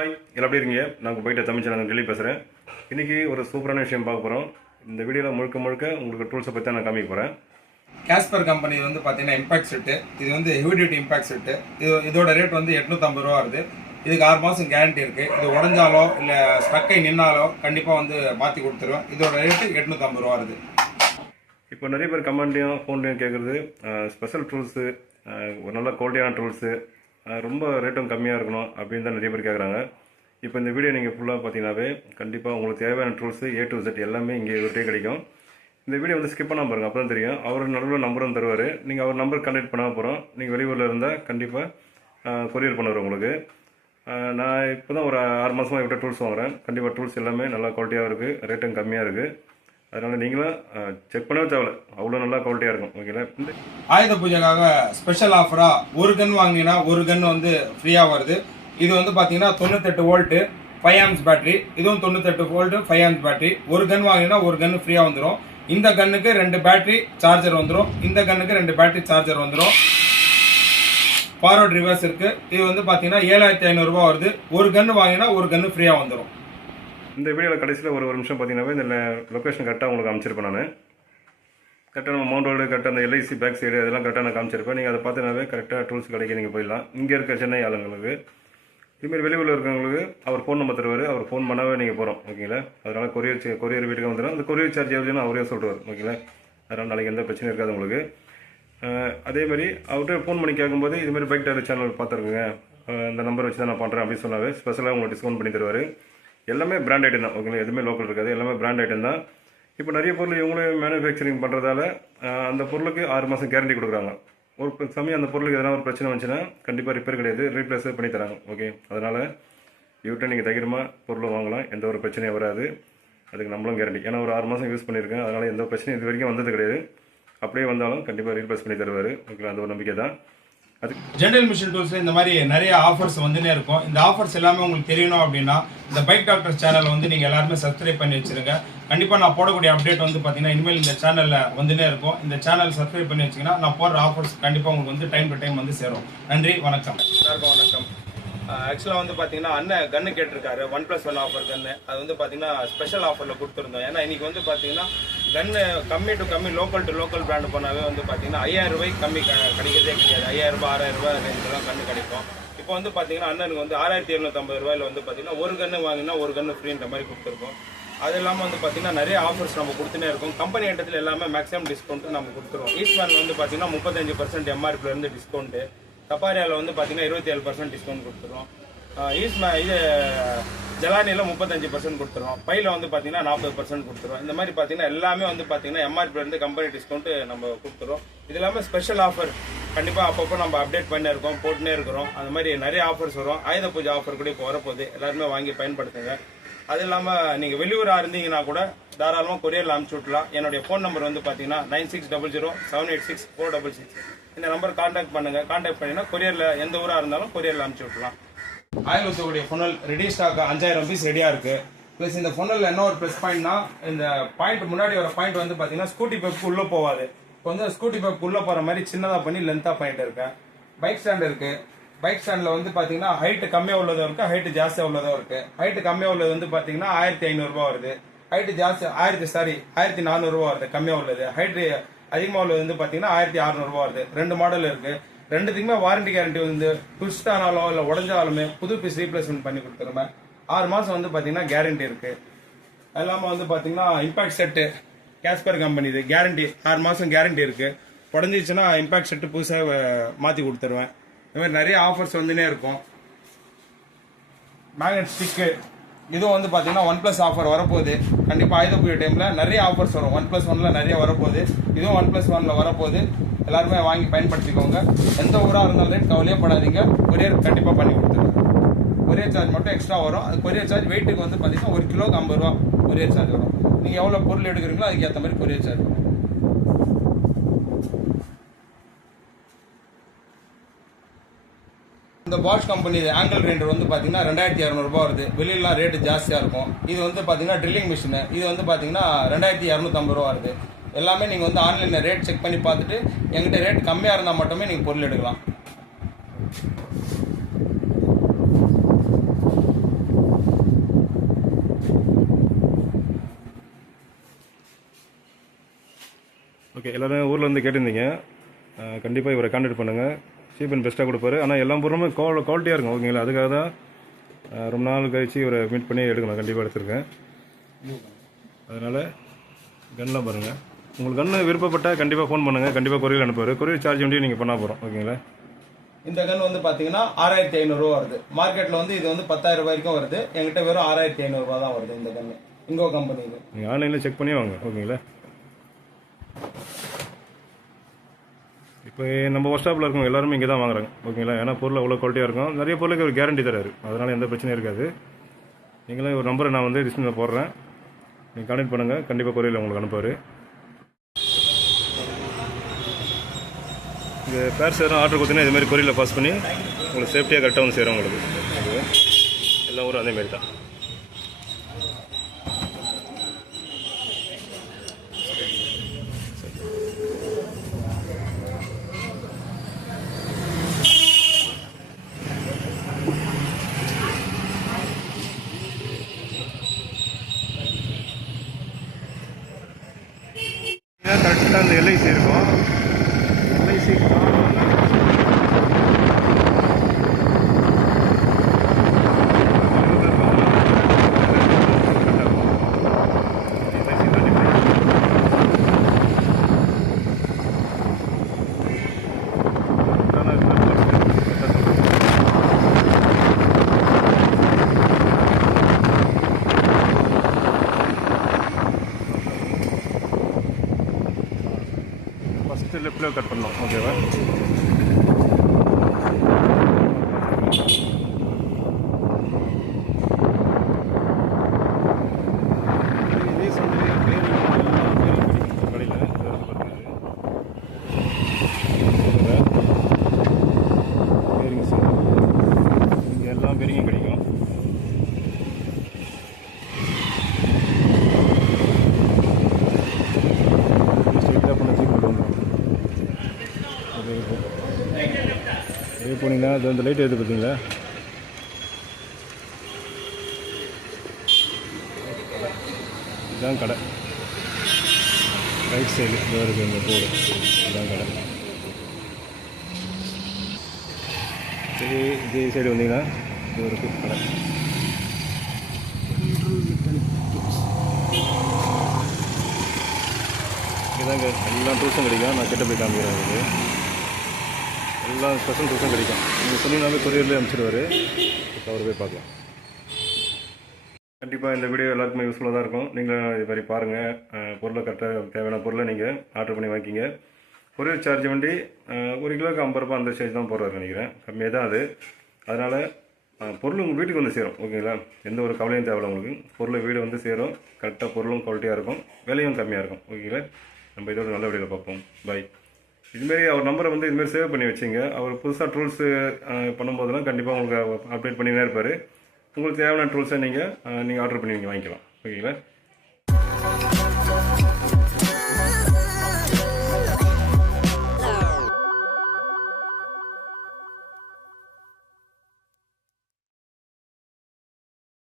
Hi எல்லாம் எப்படி இருக்கீங்க? நான் போயிட்டு தமிழ் சேனல் டெல்லி பேசுகிறேன். இன்றைக்கி ஒரு சூப்பரான விஷயம் பார்க்க போகிறோம். இந்த வீடியோவில் முழுக்க உங்களுக்கு டூல்ஸை பற்றி நான் காமிக்க போகிறேன். காஸ்பர் கம்பெனி வந்து பார்த்தீங்கன்னா இம்பாக்ட் செட்டு. இது வந்து ஹெவி டியூட்டி இம்பாக்ட் செட்டு. இதோட ரேட் வந்து 850 ரூபா வருது. இதுக்கு 6 மாதம் கேரண்டி இருக்குது. இது உடஞ்சாலோ இல்லை ஸ்ட்ரக்கை நின்னாலோ கண்டிப்பாக வந்து மாற்றி கொடுத்துருவேன். இதோட ரேட்டு 850 ரூபா வருது. இப்போ நிறைய பேர் கமெண்ட்லையும் ஃபோன்லையும் கேட்குறது ஸ்பெஷல் டூல்ஸு, ஒரு நல்ல குவாலிட்டியான டூல்ஸு, ரொம்ப ரேட்டும் கம்மியாக இருக்கணும் அப்படின்னு தான் நிறைய பேர் கேட்குறாங்க. இப்போ இந்த வீடியோ நீங்கள் ஃபுல்லாக பார்த்தீங்கன்னாவே கண்டிப்பாக உங்களுக்கு தேவையான டூல்ஸு A to Z எல்லாமே இங்கே இவர்கிட்டே கிடைக்கும். இந்த வீடியோ வந்து ஸ்கிப் பண்ணாமல் பாருங்கள், அப்போ தான் தெரியும். அவர் நடுவில் நம்பரும் தருவார். நீங்கள் அவர் நம்பர் கான்டாக்ட் பண்ணால் போகிறோம். நீங்கள் வெளியூரில் இருந்தால் கண்டிப்பாக கொரியர் பண்ணுவார் உங்களுக்கு. நான் இப்போ தான் ஒரு 6 மாதமாக இவர்கிட்ட டூல்ஸ் வாங்குகிறேன். கண்டிப்பாக டூல்ஸ் எல்லாமே நல்லா குவாலிட்டியாக இருக்குது, ரேட்டும் கம்மியாக இருக்குது. அதனால் நீங்களும் செக் பண்ணவே தேவை, அவ்வளோ நல்லா குவாலிட்டியாக இருக்கும். ஓகேங்களா? ஆயுத பூஜைக்காக ஸ்பெஷல் ஆஃபராக ஒரு கன் வாங்கினா ஒரு கன் வந்து ஃப்ரீயாக வருது. இது வந்து பார்த்தீங்கன்னா 98 வோல்ட்டு 5 ஆம்ஸ் பேட்டரி. இதுவும் 98 வோல்ட்டு 5 ஆம்ஸ் பேட்டரி. ஒரு கன் வாங்கினா ஒரு கன் ஃப்ரீயாக வந்துடும். இந்த கன்னுக்கு 2 பேட்டரி சார்ஜர் வந்துடும். இந்த கன்னுக்கு 2 பேட்டரி சார்ஜர் வந்துடும். ஃபார்வர்ட் ரிவர்ஸ் இருக்குது. இது வந்து பார்த்தீங்கன்னா 7500 ரூபா வருது. ஒரு கன்று வாங்கினா ஒரு கன்று ஃப்ரீயாக வந்துடும். இந்த வீடியோவில் கடைசியில் ஒரு நிமிஷம் பார்த்தீங்கன்னா இந்த லொக்கேஷன் கரெக்டாக உங்களுக்கு அமைச்சிருப்பேன். நான் கரெக்டாக நம்ம மவுண்ட் ரோடு கரெக்டாக அந்த LIC பேக் சைடு அதெல்லாம் கரெக்டாக நான் காமிச்சிருப்பேன். நீங்கள் அதை பார்த்தினாவே கரெக்டாக டூல்ஸ் கிடைக்க நீங்கள் போயிடலாம். இங்கே இருக்க சென்னை ஆளுங்களுக்கு, இதுமாரி வெளியூரில் இருக்கிறவங்களுக்கு அவர் ஃபோன் நம்பர் தருவார். அவர் ஃபோன் பண்ணாவே நீங்கள் போகிறோம். ஓகேங்களா? அதனால் கொரியர் வீட்டுக்கு வந்துடும். அந்த கொரியர் சார்ஜ் எவ்வளோன்னு அவரே சொல்லிடுவார். ஓகேங்களா? அதனால் நாளைக்கு எந்த பிரச்சனையும் இருக்காது உங்களுக்கு. அதேமாதிரி அவர்கிட்ட ஃபோன் பண்ணி கேட்கும்போது இதுமாதிரி பைக் டயர் சேனல் பார்த்துருக்குங்க, இந்த நம்பர் வச்சு தான் நான் பண்ணுறேன் அப்படின்னு சொன்னாவே ஸ்பெஷலாக உங்களுக்கு டிஸ்கவுண்ட் பண்ணி தருவார். எல்லாமே பிராண்ட் ஐட்டம் தான். ஓகேங்களா? எதுவுமே லோக்கல் இருக்காது, எல்லாமே பிராண்ட் ஐட்டம் தான். இப்போ நிறைய பொருள் இவங்களே மேனுஃபேக்சரிங் பண்ணுறதால அந்த பொருளுக்கு 6 மாதம் கேரண்டி கொடுக்குறாங்க. ஒரு சமயம் அந்த பொருளுக்கு எதனா ஒரு பிரச்சனை வந்துச்சுன்னா கண்டிப்பாக ரிப்பேர் கிடையாது, ரீப்ளேஸே பண்ணி தராங்க. ஓகே, அதனால் இவர்கிட்ட நீங்கள் தைரியமாக பொருளும் வாங்கலாம், எந்த ஒரு பிரச்சனையும் வராது. அதுக்கு நம்மளும் கேரண்டி. ஏன்னா ஒரு 6 மாதம் யூஸ் பண்ணியிருக்கேன், அதனால் எந்த பிரச்சனையும் இது வரைக்கும் வந்தது கிடையாது. அப்படியே வந்தாலும் கண்டிப்பாக ரீப்ளேஸ் பண்ணி தருவார். ஓகேங்களா? அந்த ஒரு நம்பிக்கை தான். அது ஜெனரல் மிஷின் டூல்ஸ் இந்த மாதிரி நிறைய ஆஃபர்ஸ் வந்துனே இருக்கும். இந்த ஆஃபர்ஸ் எல்லாமே உங்களுக்கு தெரியணும் அப்படின்னா இந்த பைக் டாக்டர் சேனலை வந்து நீங்கள் எல்லாருமே சப்ஸ்கிரைப் பண்ணி வச்சுருங்க. கண்டிப்பாக நான் போடக்கூடிய அப்டேட் வந்து பார்த்தீங்கன்னா இனிமேல் இந்த சேனலில் வந்துனே இருக்கும். இந்த சேனல் சப்ஸ்கிரைப் பண்ணி வச்சிங்கன்னா நான் போடுற ஆஃபர்ஸ் கண்டிப்பாக உங்களுக்கு வந்து டைம் டு டைம் வந்து சேரும். நன்றி, வணக்கம். எல்லாருக்கும் வணக்கம். ஆக்சுவலாக வந்து பார்த்தீங்கன்னா அண்ணன் கன்று கேட்டிருக்காரு, 1+1 ஆஃபர் கன்று. அது வந்து பார்த்தீங்கன்னா ஸ்பெஷல் ஆஃபரில் கொடுத்துருந்தோம். ஏன்னா இன்றைக்கி வந்து பார்த்தீங்கன்னா கன்று கம்மி டு கம்மி லோக்கல் டு லோக்கல் பிராண்டு போனாவே வந்து பார்த்தீங்கன்னா 5000 ரூபாய்க்கு கம்மி கிடைக்கிறதே கிடையாது. 5000 ரூபாய் 6000 ரூபாய் ரேஞ்சில் கன்று கிடைக்கும். இப்போ வந்து பார்த்தீங்கன்னா அண்ணனுக்கு வந்து 6750 ரூபாயில் வந்து பார்த்தீங்கன்னா ஒரு கன்று வாங்கினா ஒரு கன்று ஃப்ரீன்ற மாதிரி கொடுத்துருக்கோம். அது இல்லாமல் வந்து பார்த்தீங்கன்னா நிறைய ஆஃபர்ஸ் நம்ம கொடுத்துனே இருக்கோம். கம்பெனி இடத்துல எல்லாமே மேக்ஸிமம் டிஸ்கவுண்ட்டு நம்ம கொடுத்துருவோம். ஈஸ்ட்மேனில் வந்து பார்த்தீங்கன்னா 35% MRPலேருந்து டிஸ்கவுண்ட்டு. சப்பாரியாவில் வந்து பார்த்தீங்கன்னா 27% டிஸ்கவுண்ட் கொடுத்துருவோம். இது ஜலானியில் 35% கொடுத்துருவோம். பையில் வந்து பார்த்தீங்கன்னா 40% கொடுத்துருவோம். இந்த மாதிரி பார்த்தீங்கன்னா எல்லாமே வந்து பார்த்தீங்கன்னா MRPலேருந்து கம்பெனி டிஸ்கவுண்ட்டு நம்ம கொடுத்துருவோம். இது இல்லாமல் ஸ்பெஷல் ஆஃபர் கண்டிப்பாக அப்பப்போ நம்ம அப்டேட் பண்ணி இருக்கோம், போட்டுனே இருக்கிறோம். அந்த மாதிரி நிறைய ஆஃபர்ஸ் வரும். ஆயுத பூஜை ஆஃபர் கூட இப்போ வரப்போகுது, எல்லாருமே வாங்கி பயன்படுத்துங்க. அது இல்லாமல் நீங்கள் வெளியூராக இருந்தீங்கன்னா கூட தாராளமாக கொரியரில் அனுப்பிச்சி விட்லாம். என்னுடைய ஃபோன் நம்பர் வந்து பார்த்தீங்கன்னா 9600786466. இந்த நம்பர் கான்டாக்ட் பண்ணுங்கள். கான்டாக்ட் பண்ணிங்கன்னா கொரியரில் எந்த ஊராக இருந்தாலும் கொரியரில் அனுப்பிச்சி விட்லாம். ஆயில் ஊற்றக்கூடிய ஃபொனல் ரெடி ஸ்டாக் 5000 பீஸ் ரெடியாக இருக்குது. ப்ளஸ் இந்த ஃபொனலில் என்ன ஒரு ப்ளஸ் பாயிண்ட்னா, இந்த பாயிண்ட் முன்னாடி வர பாயிண்ட் வந்து பார்த்தீங்கன்னா ஸ்கூட்டி பைப்புக்கு உள்ளே போகாது. இப்போ வந்து ஸ்கூட்டி பைப்புக்கு உள்ளே போகிற மாதிரி சின்னதாக பண்ணி லென்த்தாக பாயிண்ட் இருக்கேன். பைக் ஸ்டாண்ட் இருக்குது. பைக் ஸ்டாண்டில் வந்து பார்த்தீங்கன்னா ஹைட்டு கம்மியாக உள்ளதும் இருக்குது, ஹைட்டு ஜாஸ்தியாக உள்ளதும் இருக்குது. ஹைட்டு கம்மியாக உள்ளது வந்து பார்த்தீங்கன்னா 1500 ரூபா வருது. ஹைட்டு ஜாஸ்தி 1400 ரூபா வருது கம்மியாக உள்ளது. ஹைட்டு அதிகமாக உள்ளது வந்து பார்த்தீங்கன்னா 1600 ரூபா வருது. 2 மாடல் இருக்குது. ரெண்டுத்துக்குமே வாரண்டி கேரண்டி வந்து ட்விஸ்ட் ஆனாலோ இல்லை உடஞ்சாலுமே புது பீஸ் ரீப்ளேஸ்மெண்ட் பண்ணி கொடுத்துருவேன். 6 மாதம் வந்து பார்த்தீங்கன்னா கேரண்டி இருக்குது. அது இல்லாமல் வந்து பார்த்தீங்கன்னா இம்பாக்ட் செட்டு காஸ்பர் கம்பெனி, இது கேரண்டி 6 மாதம் கேரண்டி இருக்குது. உடஞ்சிச்சுன்னா இம்பாக்ட் செட்டு புதுசாக மாற்றி கொடுத்துருவேன். இந்த மாதிரி நிறைய ஆஃபர்ஸ் வந்துனே இருக்கும். மேக்னெட் ஸ்டிக்கு இதுவும் வந்து பார்த்தீங்கன்னா 1+ ஆஃபர் வரப்போகுது. கண்டிப்பாக ஆயுத பூஜை டைமில் நிறைய ஆஃபர்ஸ் வரும். 1+1 நிறைய வரப்போகுது. இதுவும் 1+1 வரப்போகுது. எல்லாருமே வாங்கி பயன்படுத்திக்கோங்க. எந்த ஊராக இருந்தாலும் கவலையே படாதீங்க, கொரியர் கண்டிப்பாக பண்ணி கொடுத்துருவேன். கொரியர் சார்ஜ் மட்டும் எக்ஸ்ட்ரா வரும். அது கொரியர் சார்ஜ் வெயிட்டுக்கு வந்து பார்த்தீங்கன்னா 1 கிலோக்கு 50 ரூபா கொரியர் சார்ஜ் வரும். நீங்கள் எவ்வளோ பொருள் எடுக்கிறீங்களோ அதுக்கு ஏற்ற மாதிரி கொரியர் சார்ஜ் வரும். இந்த பாஷ் கம்பெனி ஆங்கிள் கிரைண்டர் வந்து பார்த்தீங்கன்னா 2200 ரூபா வருது. வெளியிலாம் ரேட்டு ஜாஸ்தியாக இருக்கும். இது வந்து பார்த்தீங்கன்னா ட்ரில்லிங் மிஷினு. இது வந்து பார்த்தீங்கன்னா 2250 ரூபா வருது. எல்லாமே நீங்கள் வந்து ஆன்லைனில் ரேட் செக் பண்ணி பார்த்துட்டு எங்கிட்ட ரேட் கம்மியாக இருந்தால் மட்டுமே நீங்கள் பொருள் எடுக்கலாம். ஓகே, எல்லோரும் ஊரில் வந்து கேட்டிருந்தீங்க. கண்டிப்பாக இவரை கான்டாக்ட் பண்ணுங்கள். சீப் அண்ட் பெஸ்ட்டாக கொடுப்பாரு. ஆனால் எல்லா பொருளுமே குவாலிட்டியாக இருக்கும். ஓகேங்களா? அதுக்காக தான் ரொம்ப நாள் கழிச்சு இவரை மீட் பண்ணி எடுக்கணும். கண்டிப்பாக எடுத்துருக்கேன். அதனால் கன்லாம் பாருங்கள். உங்களுக்கு கன்று விருப்பப்பட்டால் கண்டிப்பாக ஃபோன் பண்ணுங்கள். கண்டிப்பாக கொரியர் அனுப்புவார். கொரியர் சார்ஜ் வண்டியும் நீங்கள் பண்ண போகிறோம். ஓகேங்களா? இந்த கன் வந்து பார்த்தீங்கன்னா 6500 ரூபா வருது. மார்க்கெட்டில் வந்து இது வந்து 10,000 ரூபாய் வரைக்கும் வருது. என்கிட்ட வெறும் 6500 ரூபா தான் வருது இந்த கன்று. இங்கோ கம்பெனிக்கு நீங்கள் ஆன்லைனில் செக் பண்ணி வாங்க. ஓகேங்களா? இப்போ நம்ம ஒர்க் ஷாப்பில் இருக்கவங்க எல்லாருமே இங்கே தான் வாங்குறாங்க. ஓகேங்களா? ஏன்னா பொருள் அவ்வளோ குவாலிட்டியாக இருக்கும். நிறைய பொருளுக்கு ஒரு கேரண்டி தராரு. அதனால் எந்த பிரச்சனையும் இருக்காது. நீங்களே ஒரு நம்பரை நான் வந்து டிஸ்பிளேல போடுறேன். நீங்கள் கான்டாக்ட் பண்ணுங்கள். கண்டிப்பாக கொரியரில் உங்களுக்கு அனுப்புவார். இந்த பேர் சேரும் ஆர்டர் கொடுத்தீங்கன்னா இதுமாதிரி கொரியரில் பாஸ் பண்ணி உங்களுக்கு சேஃப்டியாக கரெக்டாக வந்து சேரும் உங்களுக்கு. ஓகே, எல்லா ஊரும் அதேமாரி தான். கரெக்டாக அந்த எல்ஐசி இருக்கும். எல்ஐசி ஃபஸ்ட்டு லெஃப்ட்டில் கட் பண்ணோம். ஓகேவா? இதே சந்தையிலே கடையில் இங்கே எல்லாம் பெரிய கிடைக்கும். ஸ்ட்ரெயிட்டாக பண்ண தூக்கி கொண்டு வந்துடும். அதே போனீங்கன்னா அது அந்த லைட் எது பார்த்தீங்களா? இதுதான் கடை. ரைட் சைடு இருக்குது இந்த போர்டு. இதுதான் கடை. இதே சைடு வந்தீங்கன்னா இது இருக்குது கடை. இதாங்க எல்லா டூல்ஸும் கிடைக்கும். நான் கிட்ட போய் காமிக்கிறேன். உங்களுக்கு எல்லா ஸ்பெஷல் டூல்ஸும் கிடைக்கும். நீங்கள் சொன்னீங்கன்னாவே கொரியர்லேயே அனுப்பிச்சிடுவார். இப்போ அவர் போய் பார்க்கலாம். கண்டிப்பாக இந்த வீடியோ எல்லாருக்குமே யூஸ்ஃபுல்லாக தான் இருக்கும். நீங்கள் இது மாதிரி பாருங்கள். பொருளை கரெக்டாக தேவையான பொருளை நீங்கள் ஆர்டர் பண்ணி வாங்கிக்கிங்க. கொரியர் சார்ஜ் வண்டி 1 கிலோவுக்கு 50 ரூபா அந்த சைஸ் தான் போடுறாரு நினைக்கிறேன். கம்மியாக தான் அது. அதனால் பொருள் உங்கள் வீட்டுக்கு வந்து சேரும். ஓகேங்களா? எந்த ஒரு கவலையும் தேவையில்ல உங்களுக்கு. பொருள் வீடு வந்து சேரும். கரெக்டாக பொருளும் குவாலிட்டியாக இருக்கும். விலையும் கம்மியாக இருக்கும். ஓகேங்களா? நம்ம இதோட நல்ல வீடியோவில் பார்ப்போம். பாய். இதுமாரி அவர் நம்பரை வந்து இதுமாரி சேவ் பண்ணி வச்சுங்க. அவர் புதுசாக டூல்ஸு பண்ணும்போதெல்லாம் கண்டிப்பாக உங்களுக்கு அப்டேட் பண்ணினே இருப்பார். உங்களுக்கு தேவையான டூல்ஸை நீங்கள் ஆர்டர் பண்ணி நீங்கள் வாங்கிக்கலாம். ஓகேங்களா?